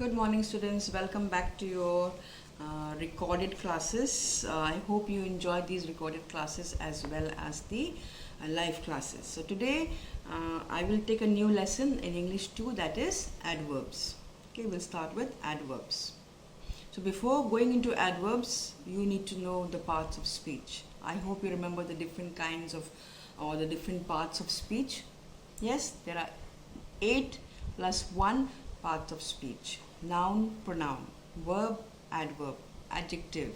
Good morning, students. Welcome back to your recorded classes. I hope you enjoyed these recorded classes as well as the live classes. So today I will take a new lesson in English 2, that is adverbs. Okay, we'll start with adverbs. So before going into adverbs, you need to know the parts of speech. I hope you remember the different kinds of or the different parts of speech. Yes, there are 8 plus 1 parts of speech. Noun, pronoun, verb, adverb, adjective,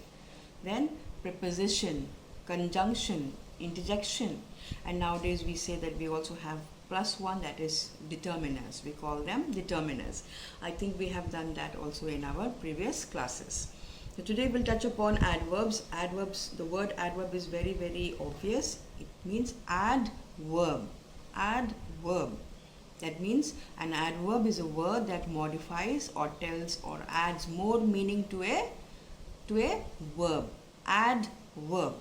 then preposition, conjunction, interjection, and nowadays we say that we also have plus 1, that is determiners. We call them determiners. I think we have done that also in our previous classes. So today we'll touch upon adverbs. Adverbs, the word adverb is very, very obvious. It means add verb. Add verb. That means an adverb is a word that modifies or tells or adds more meaning to a verb. Add verb.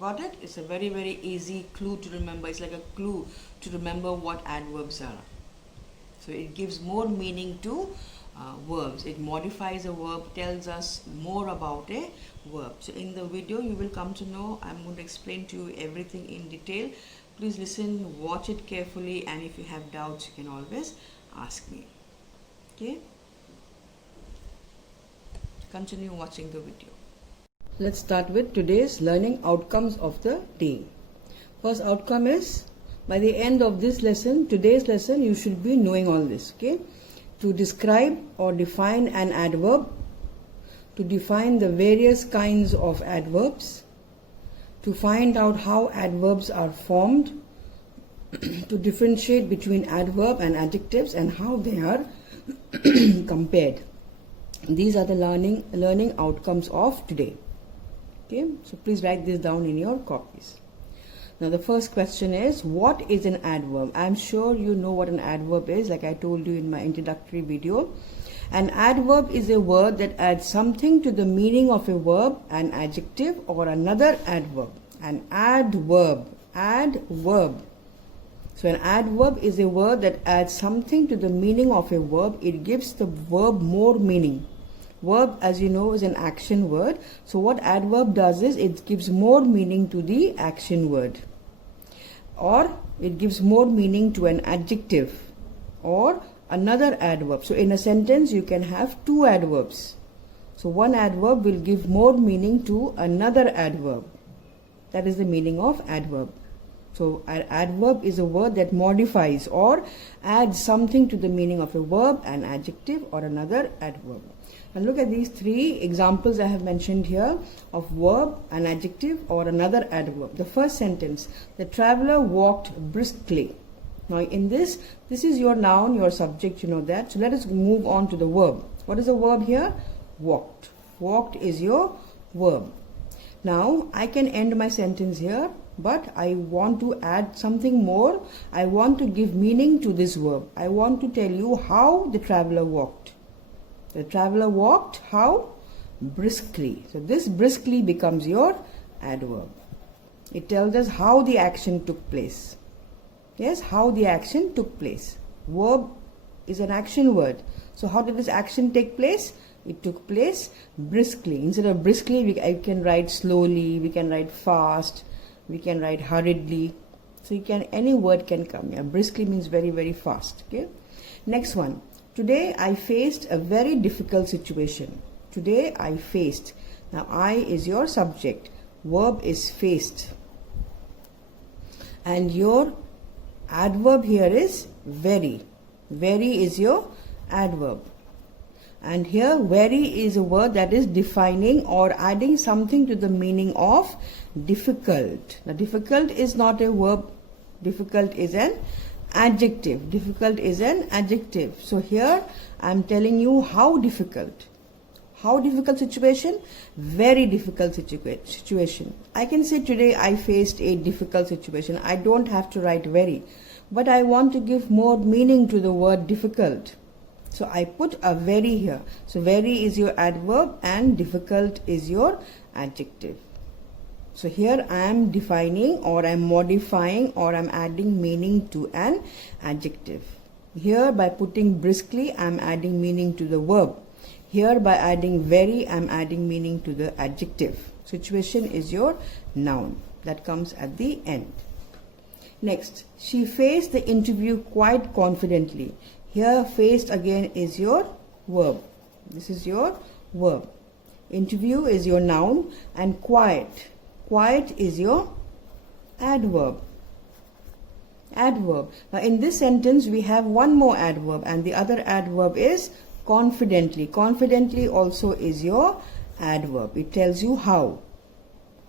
Got it? It's a very, very easy clue to remember. It's like a clue to remember what adverbs are. So it gives more meaning to verbs. It modifies a verb, tells us more about a verb. So in the video you will come to know, I'm going to explain to you everything in detail. Please listen, watch it carefully, and if you have doubts, you can always ask me. Okay? Continue watching the video. Let's start with today's learning outcomes of the day. First outcome is, by the end of this lesson, today's lesson, you should be knowing all this. Okay? To describe or define an adverb, to define the various kinds of adverbs, to find out how adverbs are formed, to differentiate between adverb and adjectives and how they are compared. These are the learning outcomes of today. Okay, so please write this down in your copies. Now the first question is, what is an adverb? I'm sure you know what an adverb is, like I told you in my introductory video. An adverb is a word that adds something to the meaning of a verb, an adjective or another adverb. An adverb. So an adverb is a word that adds something to the meaning of a verb. It gives the verb more meaning. Verb, as you know, is an action word. So what adverb does is it gives more meaning to the action word. Or it gives more meaning to an adjective or another adverb. So in a sentence you can have 2 adverbs. So one adverb will give more meaning to another adverb. That is the meaning of adverb. So an adverb is a word that modifies or adds something to the meaning of a verb, an adjective or another adverb. And look at these 3 examples I have mentioned here of verb, an adjective or another adverb. The first sentence, the traveler walked briskly. Now in this is your noun, your subject, you know that. So let us move on to the verb. What is the verb here? Walked. Walked is your verb. Now I can end my sentence here, but I want to add something more. I want to give meaning to this verb. I want to tell you how the traveler walked. The traveler walked how? Briskly. So this briskly becomes your adverb. It tells us how the action took place. Yes, how the action took place. Verb is an action word. So how did this action take place? It took place briskly. Instead of briskly, I can write slowly, we can write fast, we can write hurriedly. So any word can come here. Briskly means very, very fast. Okay. Next one. Today I faced a very difficult situation. Today I faced. Now I is your subject. Verb is faced. And your adverb here is very. Very is your adverb. And here very is a word that is defining or adding something to the meaning of difficult. Now difficult is not a verb. Difficult is an adjective. Difficult is an adjective. So here I am telling you how difficult. How difficult situation? Very difficult situation. I can say today I faced a difficult situation. I don't have to write very. But I want to give more meaning to the word difficult. So I put a very here. So very is your adverb and difficult is your adjective. So here I am defining or I am modifying or I am adding meaning to an adjective. Here by putting briskly, I'm adding meaning to the verb. Here by adding very, I'm adding meaning to the adjective. Situation is your noun. That comes at the end. Next, she faced the interview quite confidently. Here faced again is your verb. This is your verb. Interview is your noun and quiet. Quiet is your adverb. Adverb. Now in this sentence we have one more adverb and the other adverb is confidently. Confidently also is your adverb. It tells you how.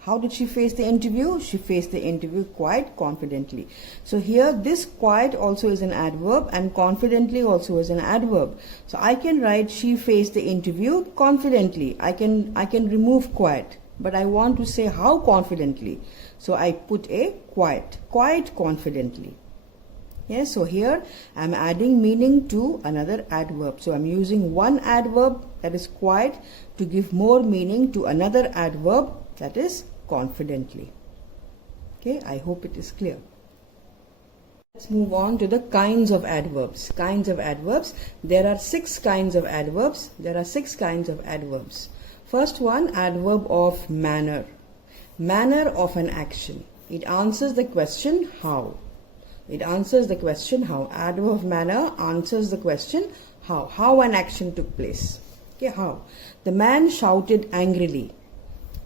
How did she face the interview? She faced the interview quite confidently. So here this quiet also is an adverb and confidently also is an adverb. So I can write she faced the interview confidently. I can remove quiet, but I want to say how confidently. So I put a quiet. Quiet confidently. Yes, so here I'm adding meaning to another adverb. So I'm using one adverb, that is quiet, to give more meaning to another adverb, that is confidently. Okay, I hope it is clear. Let's move on to the kinds of adverbs. Kinds of adverbs. There are 6 kinds of adverbs. First one, adverb of manner. Manner of an action. It answers the question how. Adverb of manner answers the question how. How an action took place. Okay, how. The man shouted angrily.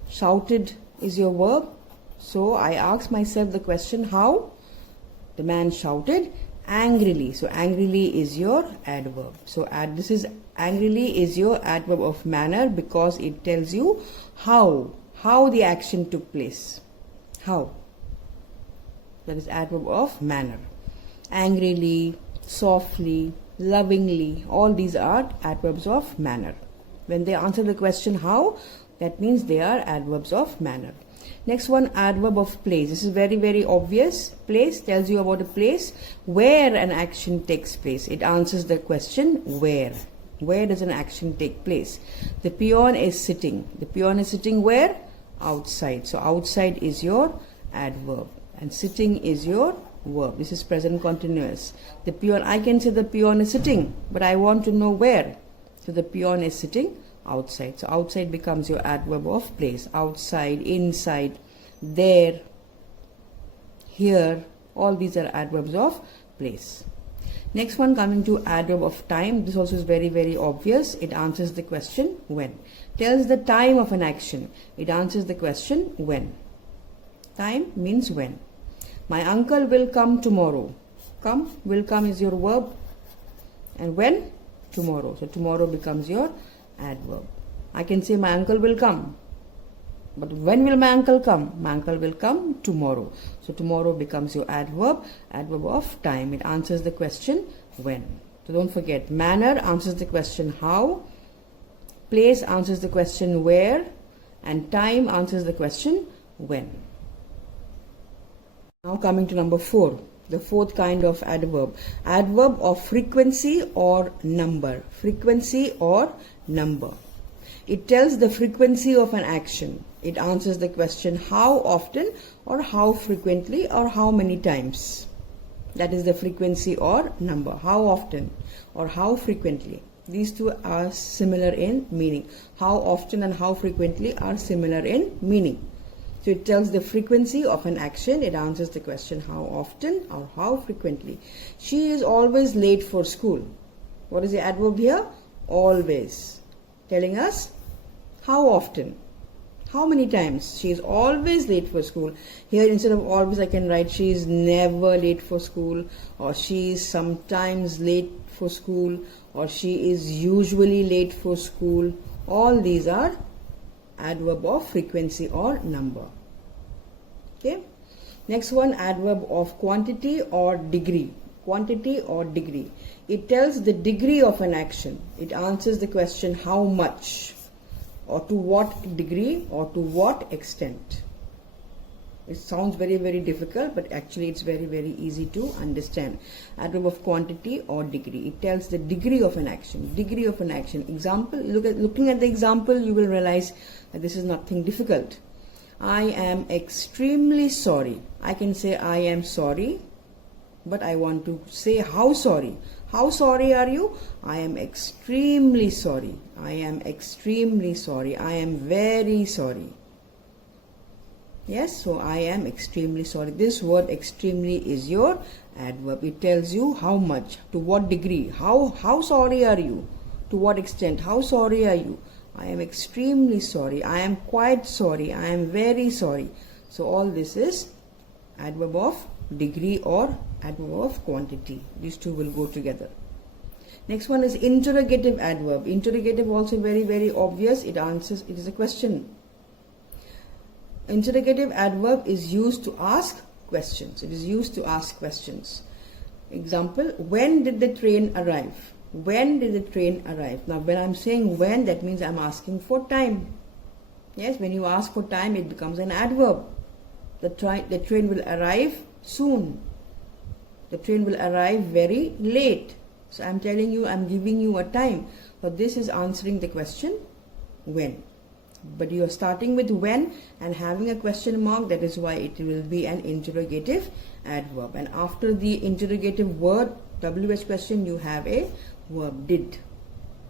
Shouted is your verb. So I ask myself the question how. The man shouted angrily. So angrily is your adverb. So this is angrily is your adverb of manner because it tells you how the action took place. How. That is adverb of manner. Angrily, softly, lovingly, all these are adverbs of manner. When they answer the question how, that means they are adverbs of manner. Next one, adverb of place. This is very, very obvious. Place tells you about a place where an action takes place. It answers the question where. Where does an action take place? The peon is sitting. The peon is sitting where? Outside. So outside is your adverb and sitting is your verb. This is present continuous. The peon, I can say the peon is sitting, but I want to know where. So the peon is sitting outside. So outside becomes your adverb of place. Outside, inside, there, here, all these are adverbs of place. Next one, coming to adverb of time. This also is very, very obvious. It answers the question when. Tells the time of an action. It answers the question when. Time means when. My uncle will come tomorrow. Come, will come is your verb. And when? Tomorrow. So tomorrow becomes your adverb. I can say my uncle will come. But when will my uncle come? My uncle will come tomorrow. So tomorrow becomes your adverb. Adverb of time. It answers the question when. So don't forget. Manner answers the question how. Place answers the question where. And time answers the question when. Now coming to number 4. The 4th kind of adverb. Adverb of frequency or number. Frequency or number. It tells the frequency of an action. It answers the question how often or how frequently or how many times. That is the frequency or number. How often or how frequently. These two are similar in meaning. How often and how frequently are similar in meaning. So it tells the frequency of an action. It answers the question how often or how frequently. She is always late for school. What is the adverb here? Always. Telling us how often. How many times? She is always late for school. Here instead of always I can write she is never late for school, or she is sometimes late for school, or she is usually late for school. All these are adverb of frequency or number. Okay. Next one, adverb of quantity or degree. Quantity or degree. It tells the degree of an action. It answers the question how much, or to what degree, or to what extent. It sounds very, very difficult, but actually it's very, very easy to understand. Adverb of quantity or degree. It tells the degree of an action. Degree of an action. Example, looking at the example, you will realize that this is nothing difficult. I am extremely sorry. I can say I am sorry, but I want to say how sorry. How sorry are you? I am extremely sorry. I am extremely sorry. I am very sorry. Yes, so I am extremely sorry. This word extremely is your adverb. It tells you how much, to what degree, how sorry are you, to what extent, how sorry are you. I am extremely sorry. I am quite sorry. I am very sorry. So all this is adverb of degree or adverb of quantity. These two will go together. Next one is interrogative adverb. Interrogative also very, very obvious. It answers, it is a question. Interrogative adverb is used to ask questions. It is used to ask questions. Example, when did the train arrive? When did the train arrive? Now when I'm saying when, that means I'm asking for time. Yes, when you ask for time, it becomes an adverb. The train will arrive soon. The train will arrive very late. So I'm telling you, I'm giving you a time. So this is answering the question when. But you are starting with when and having a question mark. That is why it will be an interrogative adverb. And after the interrogative word, WH question, you have a verb did.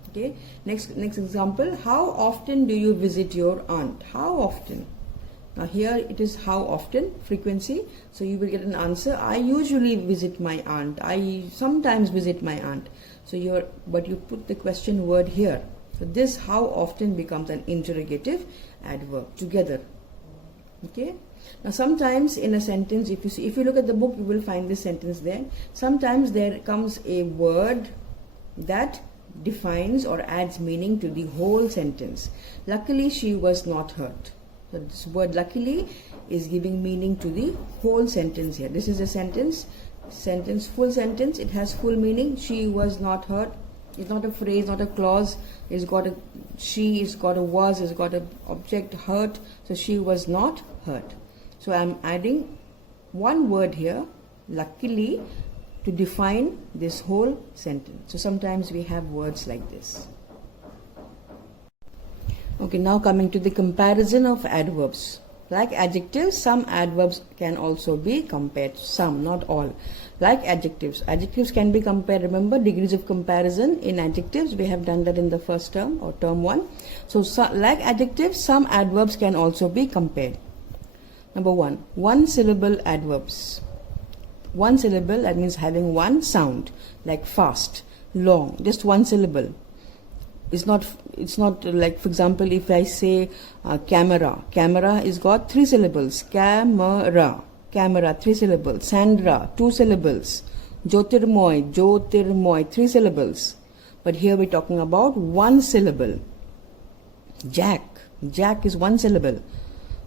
Okay. Next example. How often do you visit your aunt? How often? Now here it is how often, frequency. So you will get an answer. I usually visit my aunt. I sometimes visit my aunt. So but you put the question word here. So this how often becomes an interrogative adverb together. Okay. Now sometimes in a sentence, if you look at the book, you will find this sentence there. Sometimes there comes a word that defines or adds meaning to the whole sentence. Luckily, she was not hurt. So this word luckily is giving meaning to the whole sentence here. This is a sentence, full sentence. It has full meaning. She was not hurt. It's not a phrase, not a clause. It's got a she, it's got a was, it's got an object hurt. So she was not hurt. So I'm adding one word here, luckily, to define this whole sentence. So sometimes we have words like this. Okay, now coming to the comparison of adverbs. Like adjectives, some adverbs can also be compared. Some, not all. Like adjectives. Adjectives can be compared. Remember, degrees of comparison in adjectives. We have done that in the first term or term 1. So like adjectives, some adverbs can also be compared. Number 1. One syllable adverbs. One syllable, that means having one sound. Like fast, long, just one syllable. It's not like, for example, if I say camera is got 3 syllables. Camera, 3 syllables. Sandra, 2 syllables. Jyotirmoy, 3 syllables. But here we're talking about one syllable. Jack is one syllable.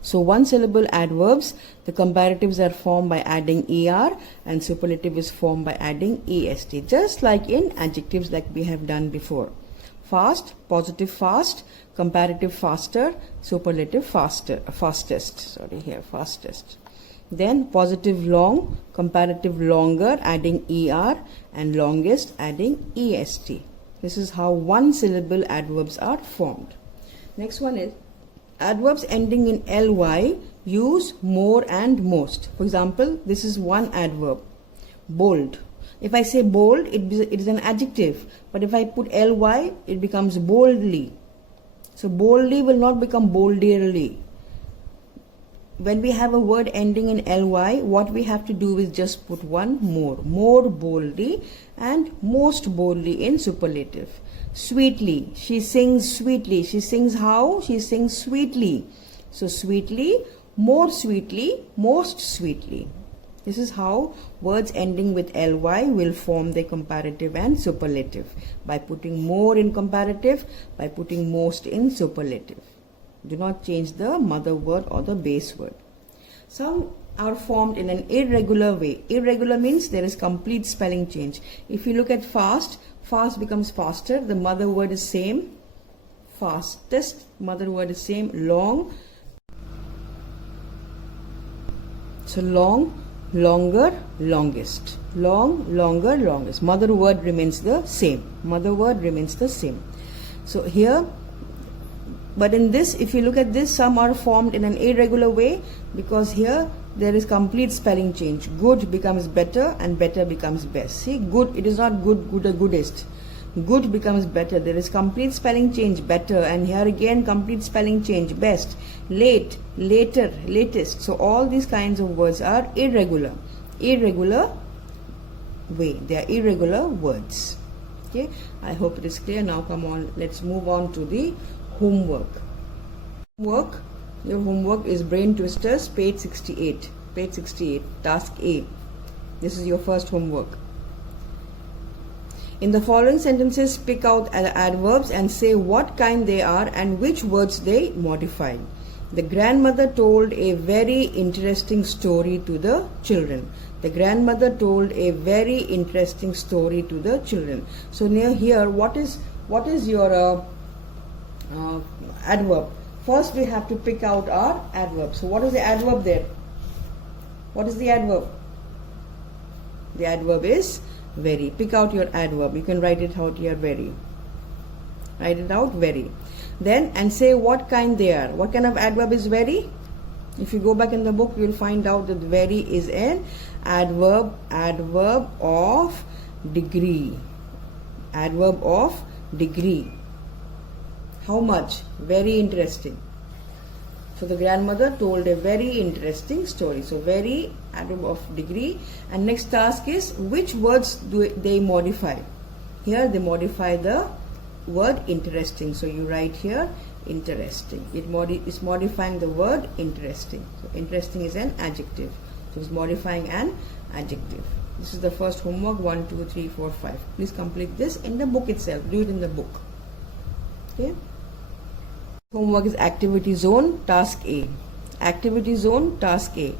So one syllable adverbs, the comparatives are formed by adding er and superlative is formed by adding est. Just like in adjectives like we have done before. Fast, positive fast, comparative faster, superlative fastest. Then positive long, comparative longer, adding er, and longest adding est. This is how one syllable adverbs are formed. Next one is adverbs ending in ly use more and most. For example, this is one adverb, bold. If I say bold, it is an adjective. But if I put ly, it becomes boldly. So boldly will not become bolderly. When we have a word ending in ly, what we have to do is just put one more. More boldly and most boldly in superlative. Sweetly. She sings sweetly. She sings how? She sings sweetly. So sweetly, more sweetly, most sweetly. This is how words ending with ly will form the comparative and superlative. By putting more in comparative, by putting most in superlative. Do not change the mother word or the base word. Some are formed in an irregular way. Irregular means there is complete spelling change. If you look at fast, fast becomes faster. The mother word is same. Fastest, mother word is same. Long. So long, longer, longest. Long, longer, longest. Mother word remains the same. Mother word remains the same. So here, but in this, if you look at this, some are formed in an irregular way because here there is complete spelling change. Good becomes better and better becomes best. See, good, it is not good, good or goodest. Good becomes better. There is complete spelling change, better, and here again complete spelling change, best. Late, later, latest. So all these kinds of words are irregular. Irregular way. They are irregular words. Okay, I hope it is clear. Now come on, let's move on to the homework. Your homework is Brain Twisters, page 68. Page 68, task A. This is your first homework. In the following sentences, pick out adverbs and say what kind they are and which words they modify. The grandmother told a very interesting story to the children. The grandmother told a very interesting story to the children. So near here, what is your adverb? First, we have to pick out our adverb. So what is the adverb there? What is the adverb? The adverb is very. Pick out your adverb. You can write it out here, very. Write it out, very. Then, and say what kind they are. What kind of adverb is very? If you go back in the book, you will find out that very is an adverb of degree. Adverb of degree. How much? Very interesting. So the grandmother told a very interesting story. So very, adverb of degree. And next task is which words do they modify? Here they modify the word interesting. So you write here interesting. It is modifying the word interesting. So interesting is an adjective. So it's modifying an adjective. This is the first homework, 1, 2, 3, 4, 5. Please complete this in the book itself. Do it in the book. Okay. Homework is activity zone, task A. Activity zone, task A.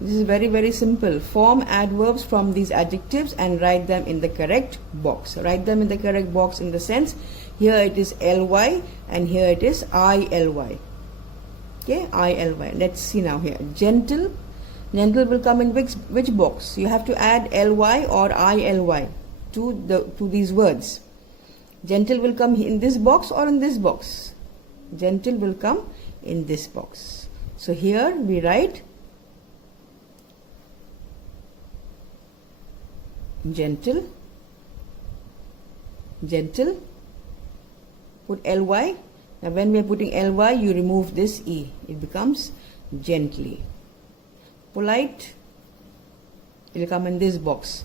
This is very, very simple. Form adverbs from these adjectives and write them in the correct box. Write them in the correct box in the sense, here it is ly and here it is ily. Okay, ily. Let's see now here. Gentle. Gentle will come in which box? You have to add ly or ily to these words. Gentle will come in this box or in this box? Gentle will come in this box. So here we write gentle, gentle, put ly. Now when we are putting ly, you remove this e. It becomes gently. Polite, it will come in this box.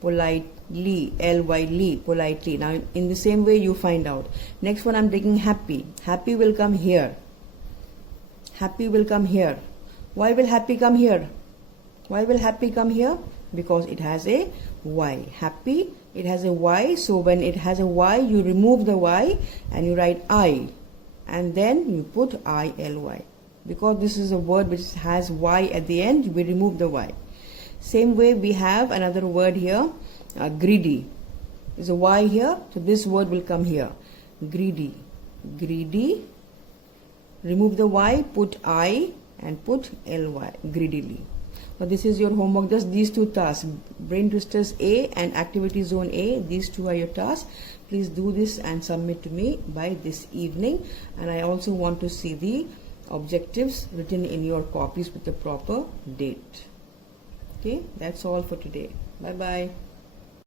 Politely, ly, politely. Now in the same way you find out. Next one I'm taking happy. Happy will come here. Happy will come here. Why will happy come here? Why will happy come here? Because it has a y. Happy, it has a y. So when it has a y, you remove the y and you write I. And then you put ily. Because this is a word which has y at the end, we remove the y. Same way we have another word here, greedy. There's a y here, so this word will come here. Greedy. Greedy. Remove the y, put I and put ly. Greedily. Now this is your homework, just these two tasks. Brain Twisters A and Activity Zone A. These two are your tasks. Please do this and submit to me by this evening. And I also want to see the objectives written in your copies with the proper date. Okay, that's all for today. Bye bye.